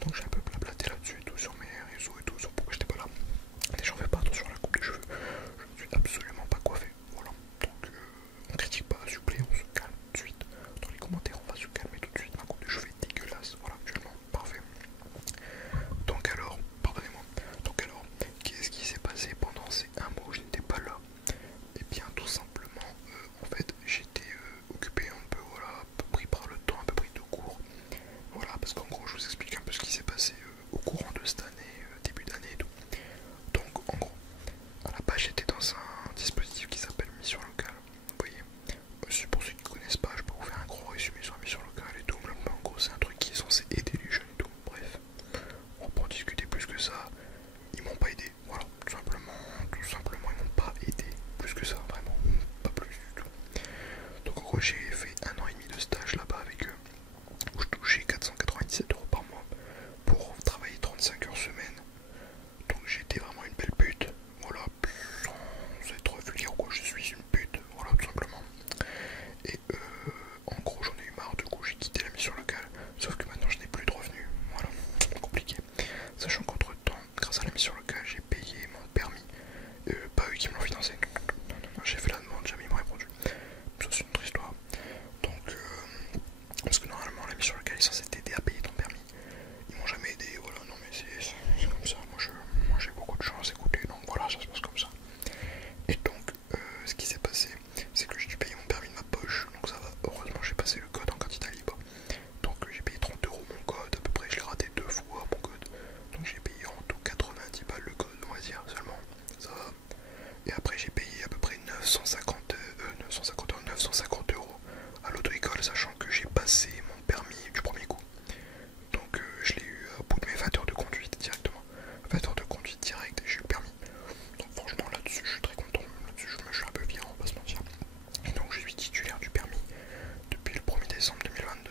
Donc j'ai un peu blablaté là-dessus et tout sur mes réseaux et tout, sur pourquoi j'étais pas là. Les gens font pas attention à la coupe de cheveux. Je ne suis absolument pas coiffé. Voilà. Donc on critique pas, s'il vous plaît, on se calme tout de suite. Dans les commentaires, on va se calmer tout de suite. Ma coupe de cheveux est dégueulasse. Voilà, actuellement, parfait. Donc alors, pardonnez-moi. Donc alors, qu'est-ce qui s'est passé pendant ces un mois où je n'étais pas là? Et bien tout simplement, en fait, j'étais occupé un peu, voilà, pris par le temps, un peu pris de court. Voilà, parce qu'en gros, je vous explique un peu ce qui s'est passé au courant de cette année, début d'année et tout. Donc, en gros, à la base, j'étais dans un dispositif qui s'appelle Mission Locale. Vous voyez, pour ceux qui ne connaissent pas, je peux vous faire un gros résumé sur la Mission Locale et tout. Mais en gros, c'est un truc qui est censé aider les jeunes et tout. Bref, on va pas en discuter plus que ça. Ils m'ont pas aidé, voilà, tout simplement, ils m'ont pas aidé plus que ça, vraiment, pas plus du tout. Donc en gros, j'ai fait un an et demi de stage là-bas avec eux, où je touchais 497 € par mois pour travailler 35 heures semaine. Donc j'étais vraiment une belle pute, voilà, sans être vulgaire ou quoi, je suis une pute, voilà, tout simplement. Et en gros, j'en ai eu marre, du coup, j'ai quitté la mission locale, sauf que maintenant je n'ai plus de revenus, voilà, compliqué. Sachant qu'entre temps, grâce à la mission locale, j'ai payé mon permis, pas eux qui me l'ont financé, non, j'ai fait la demande, jamais ils m'ont répondu. Ça c'est une autre histoire. Donc, parce que normalement la mission locale est censée t'aider à payer ton permis. Ils m'ont jamais aidé, voilà, non mais c'est comme ça. Moi j'ai beaucoup de chance, écoutez, donc voilà, ça se passe comme ça. Et donc, ce qui s'est passé, c'est que j'ai dû payer mon permis de ma poche, donc ça va. Heureusement, j'ai passé le code en candidat libre. Donc, j'ai payé 30 € mon code, à peu près, je l'ai raté 2 fois mon code. Donc, j'ai payé en tout 90 balles le code, on va dire, seulement. Ça va. Et après, j'ai payé à peu près 950 € à l'auto-école, sachant que j'ai passé mon permis du premier coup. Donc je l'ai eu au bout de mes 20 heures de conduite directement. 20 heures de conduite directe et j'ai eu le permis. Donc franchement là-dessus je suis très content. Là-dessus je suis un peu fier, on va pas se mentir. Et donc je suis titulaire du permis depuis le 1er décembre 2022.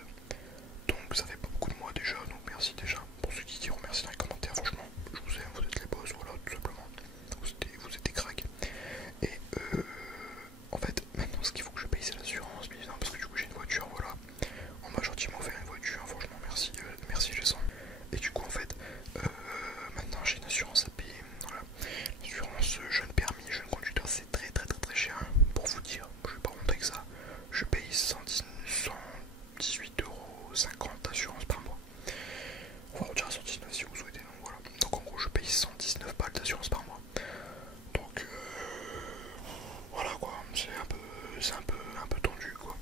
Donc ça fait pas beaucoup de mois déjà, donc merci déjà. Pour ceux qui diront merci dans les commentaires, franchement, je vous aime, vous êtes les boss, voilà, tout simplement. Vous êtes des cracks. Et en fait, maintenant ce qu'il faut que je paye c'est l'assurance, bien évidemment, parce que du coup j'ai une voiture, voilà. On m'a gentiment offert une voiture, franchement merci, merci Jason. Et du coup en fait, maintenant j'ai une assurance à payer, voilà. L'assurance jeune permis, jeune conducteur, c'est très cher, hein. Pour vous dire, je vais pas honte avec ça. Je paye 118,50 € d'assurance par mois. On va retirer 119 si vous souhaitez, donc voilà. Donc en gros je paye 119 balles d'assurance par mois. Donc voilà quoi, c'est un peu tendu quoi.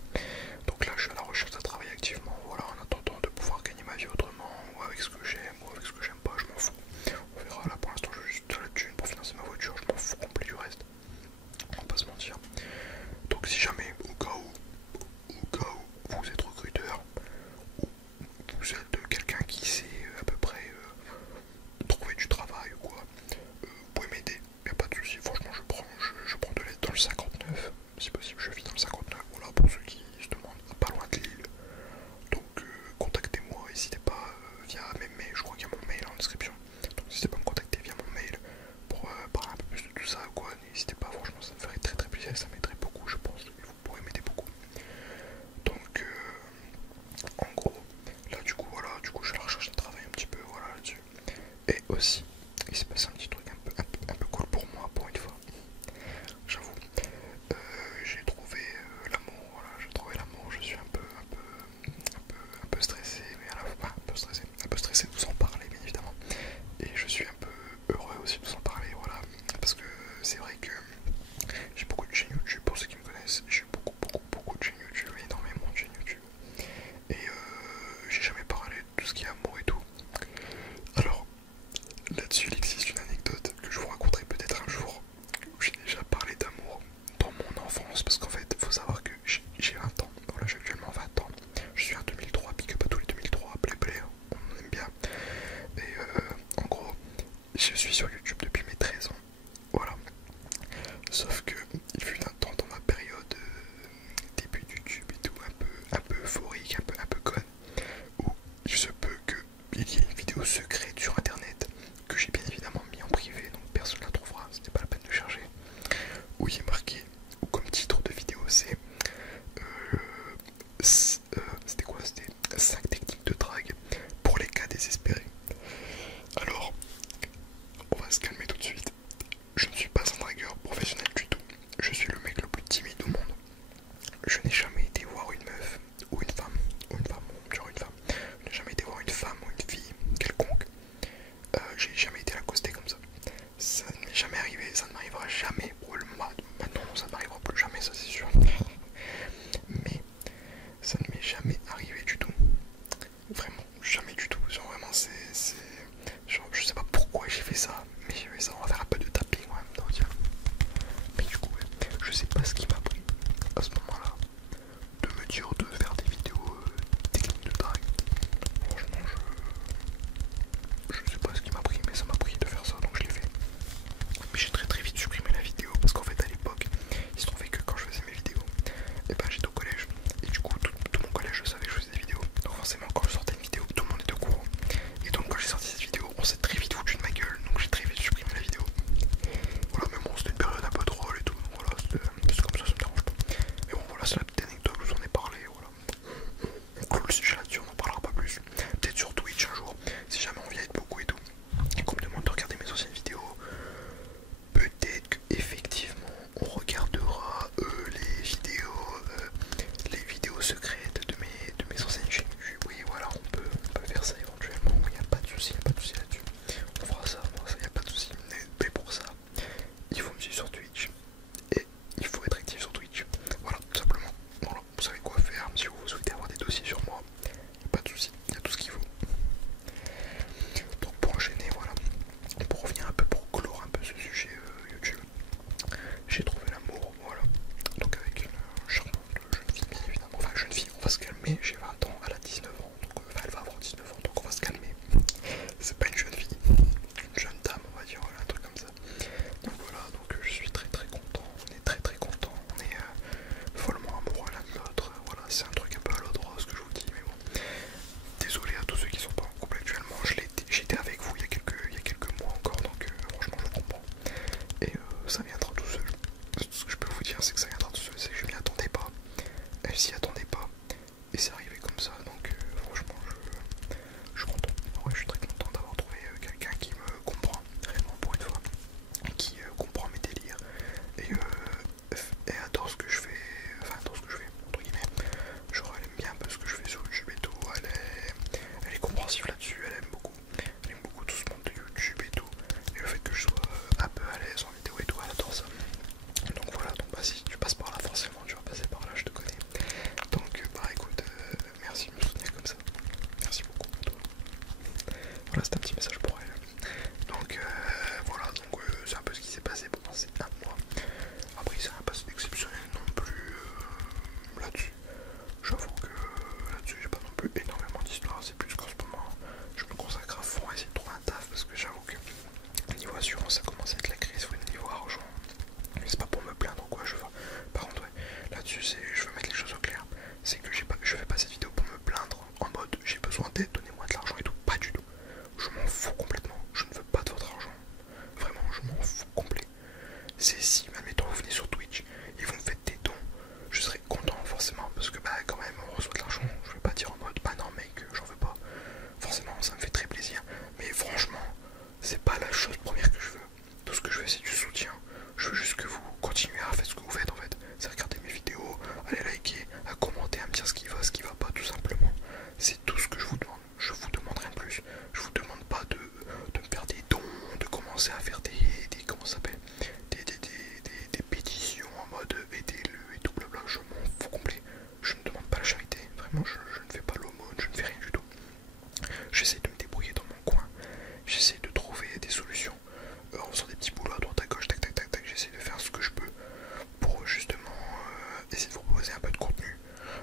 Donc là je suis à la recherche d'un travail activement, voilà, en attendant de pouvoir gagner ma vie autrement, ou avec ce que j'aime, ou avec ce que j'aime pas, je m'en fous. On verra, là pour l'instant je veux juste de la thune pour financer ma voiture, je m'en fous complet du reste. On va pas se mentir. Donc si jamais, au cas où vous êtes recruteur, ou vous êtes quelqu'un qui sait à peu près trouver du travail ou quoi, vous pouvez m'aider, y a pas de souci. Franchement je prends de l'aide dans le 59, si possible je vis dans le 59, voilà pour ceux qui se demandent, pas loin de Lille. Donc contactez-moi, n'hésitez pas via mes mails, je crois qu'il y a mon mail en description. Donc n'hésitez pas à me contacter via mon mail pour parler un peu plus de tout ça quoi, n'hésitez pas, franchement ça me ferait très plaisir, ça m'aiderait beaucoup je pense, et vous pourrez m'aider beaucoup. Donc en gros, là du coup voilà, du coup je vais à la recherche de travail un petit peu, voilà là-dessus. Et aussi, il s'est passé un petit truc un peu cool pour moi pour une fois. J'avoue, j'ai trouvé l'amour, voilà, j'ai trouvé l'amour, je suis un peu stressé, mais à la fois, un peu stressé de vous en parler bien évidemment. Et je suis un peu heureux aussi de vous en parler, voilà, parce que c'est vrai que j'ai beaucoup de chaînes YouTube, pour ceux qui me connaissent, j'ai beaucoup de chaînes YouTube, énormément de chaînes YouTube. Et j'ai jamais parlé de tout ce qui est amour et tout. Alors, là Voilà, c'était un petit message pour elle. Donc voilà, donc c'est un peu ce qui s'est passé pendant ces 1 mois. Après, ça n'a pas passé d'exceptionnel non plus là-dessus. J'avoue que là-dessus, j'ai pas non plus énormément d'histoire. C'est plus qu'en ce moment, je me consacre à fond à essayer de trouver un taf parce que j'avoue que niveau assurance, ça commence à être la crise. Niveau argent, mais c'est pas pour me plaindre ou quoi. Par contre, ouais, là-dessus, je veux mettre les choses au clair. C'est que je fais pas cette vidéo pour me plaindre en mode j'ai besoin d'aide, donnez-moi de l'argent et tout. Pas du tout. Je m'en fous complètement. Je ne veux pas de votre argent. Vraiment, je m'en fous complet. C'est si, admettons, vous venez sur Twitch et vous me faites des dons, je serai content forcément parce que bah quand même on reçoit de l'argent. Je vais pas dire en mode bah non mec, j'en veux pas. Forcément, ça me fait très plaisir. Mais franchement, c'est pas la chose première que je veux. Tout ce que je veux, c'est du soutien. Je veux juste que vous continuez à faire ce que vous faites en fait. C'est regarder mes vidéos, aller liker, à commenter, à me dire ce qui va pas tout simplement. C'est tout ce que je vous demande. Je vous demande rien de plus. Je vous demande pas de me faire des dons, de commencer à faire des comment ça s'appelle, des pétitions en mode aidez-le et tout blabla. Je m'en fous complet. Je ne demande pas la charité. Vraiment, je ne fais pas l'aumône, je ne fais rien du tout. J'essaie de me débrouiller dans mon coin. J'essaie de trouver des solutions en faisant des petits boulots à droite à gauche, tac tac tac tac. J'essaie de faire ce que je peux pour justement essayer de vous proposer un peu de contenu.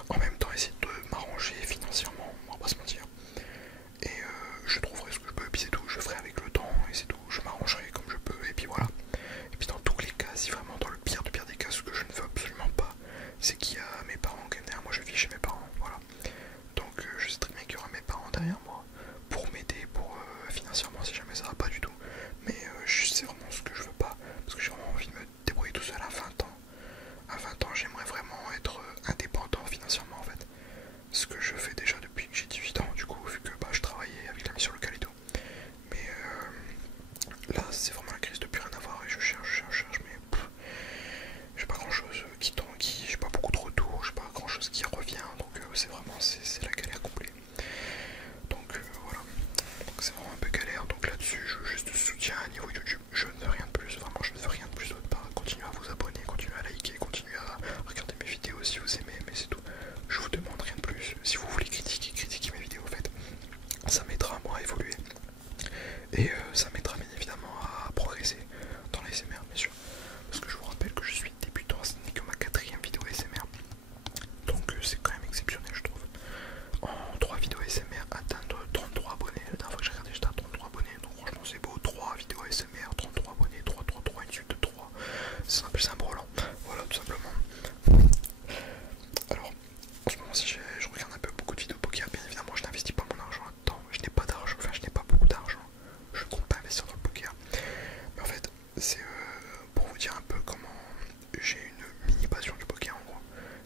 En même temps, essayer de m'arranger financièrement, on va pas se mentir. Et je trouverai ce que je peux, et puis c'est tout. Je ferai avec le temps, et c'est tout. Je m'arrangerai comme je peux, et puis voilà. Et puis dans tous les cas, si vraiment dans le pire du pire des cas, ce que je ne veux absolument pas, c'est qu'il y a mes parents qui viennent derrière moi. Je vis chez mes parents, voilà. Donc je sais très bien qu'il y aura mes parents derrière moi pour m'aider, pour financièrement si jamais ça va pas du tout. Mais c'est vraiment ce que je veux pas, parce que j'ai vraiment envie de me débrouiller tout seul à 20 ans. À 20 ans, j'aimerais vraiment être indépendant financièrement en fait. Ce que je fais déjà depuis que j'ai 18 ans, du coup, vu que bah, je travaillais avec la mission locale et tout. Mais là, c'est vraiment la crise de plus rien avoir et je cherche, mais j'ai pas grand chose j'ai pas beaucoup de retours, j'ai pas grand chose qui revient, donc c'est vraiment, c'est la galère complète. Donc voilà, donc c'est vraiment un peu galère, donc là-dessus, je veux juste soutien à niveau YouTube, je ne veux rien de plus, vraiment, je ne veux rien de plus d'autre part. Continuez à vous abonner, continuez à liker, continuez à regarder mes vidéos si vous aimez, mais c'est tout. Je vous demande rien de plus. Si vous voulez critiquer mes vidéos, en fait, ça m'aidera moi à évoluer. Et ça m'aidera bien évidemment à progresser dans les SMR, bien sûr. Parce que je vous rappelle que je suis débutant, ce n'est que ma 4e vidéo SMR. Donc c'est quand même exceptionnel, je trouve. En 3 vidéos SMR, atteindre 33 abonnés. La dernière fois que j'ai regardé, j'étais à 33 abonnés. Donc franchement, c'est beau. 3 vidéos SMR, 33 abonnés, 3, une suite de 3. C'est simple, c'est un brelan. Voilà, tout simplement. Alors, en ce moment, si je regarde un peu beaucoup de vidéos poker, bien évidemment, je n'investis pas mon argent là-dedans. Je n'ai pas d'argent, enfin, je n'ai pas beaucoup d'argent. Je ne compte pas investir dans le poker. Mais en fait, c'est pour vous dire un peu comment j'ai une mini passion du poker en gros.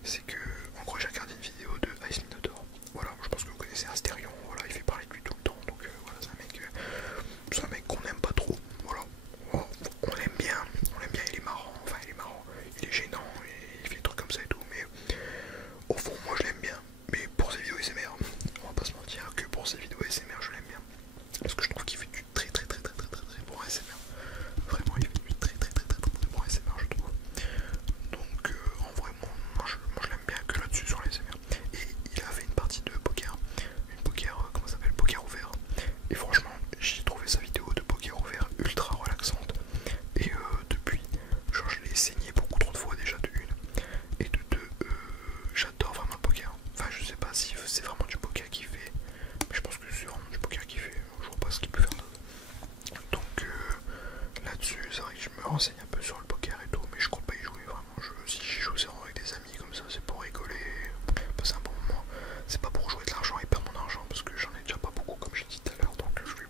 C'est que, en gros, j'ai regardé une vidéo de Ice Minotaur. Voilà, je pense que vous connaissez Asterion. Voilà, il fait parler de lui tout le temps. Donc voilà, c'est un mec qu'on n'aime pas trop. Voilà, on l'aime bien, il est marrant. Enfin, il est marrant, il est gênant, il fait des trucs comme ça et tout. Mais au fond, moi je l'aime bien. Mais pour ses vidéos SMR, on va pas se mentir que pour ses vidéos SMR, je l'aime bien. Parce que je trouve qu'il fait du très bon ASMR. Vraiment, il fait du très bon ASMR, je trouve. Donc, en vrai, moi je l'aime bien que là-dessus sur les ASMR. Et il a fait une partie de poker. Une poker, comment ça s'appelle, poker ouvert. Et franchement, j'ai trouvé sa vidéo de poker ouvert ultra relaxante. Et depuis, genre je l'ai saigné beaucoup trop de fois déjà de une. Et de deux, j'adore vraiment le poker. Enfin, je sais pas si c'est vraiment du poker qu'il fait. Mais je pense que c'est vraiment du poker qu'il fait. Je vois pas ce qu'il peut faire d'autre. Donc là-dessus, c'est vrai que je me renseigne un peu sur le poker et tout. Mais je compte pas y jouer vraiment. Si j'y joue, c'est vraiment avec des amis comme ça. C'est pour rigoler, passer un bon moment. C'est pas pour jouer de l'argent et perdre mon argent. Parce que j'en ai déjà pas beaucoup, comme j'ai dit tout à l'heure. Donc je vais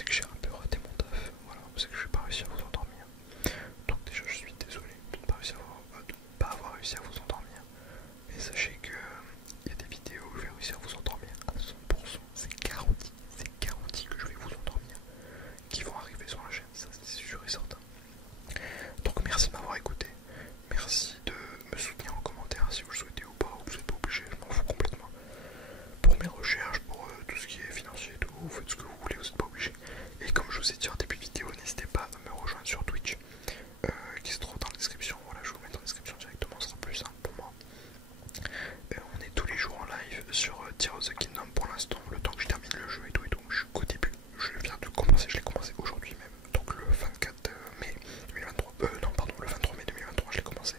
c'est que j'ai un peu raté mon taf, voilà, c'est que je n'ai pas réussi à vous endormir. Donc déjà je suis désolé de ne pas avoir réussi à vous endormir. Mais sachez que il y a des vidéos où je vais réussir à vous endormir à 100%, c'est garanti que je vais vous endormir, qui vont arriver sur la chaîne, ça c'est sûr et certain. Donc merci de m'avoir écouté, merci de me soutenir en commentaire si vous le souhaitez ou pas, vous n'êtes pas obligé, je m'en fous complètement. Pour mes recherches, pour tout ce qui est financier et tout, vous faites ce que vous voulez, vous n'êtes pas obligé. Et comme je vous ai dit en début de vidéo, n'hésitez pas à me rejoindre sur Twitch, qui se trouve dans la description, voilà, je vous mets dans la description directement, ce sera plus simple pour moi. On est tous les jours en live sur Tears of the Kingdom pour l'instant, le temps que je termine le jeu et tout, je suis qu'au début, je viens de commencer, je l'ai commencé aujourd'hui même, donc le 24 mai 2023, non pardon, le 23 mai 2023 je l'ai commencé.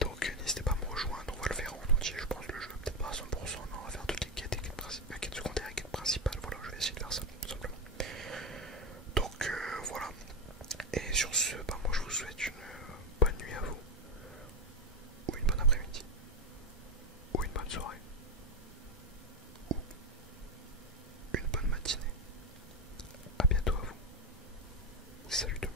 Donc n'hésitez pas à me rejoindre, on va le faire en entier, je pense le jeu, peut-être pas à 100%, mais on va faire toutes les quêtes, quêtes secondaires et quêtes principales, voilà, je vais essayer de faire ça tout simplement. Donc voilà, et sur ce, bah, moi je vous souhaite une bonne nuit à vous, ou une bonne après-midi, ou une bonne soirée, ou une bonne matinée. A bientôt à vous. Salut tout le monde.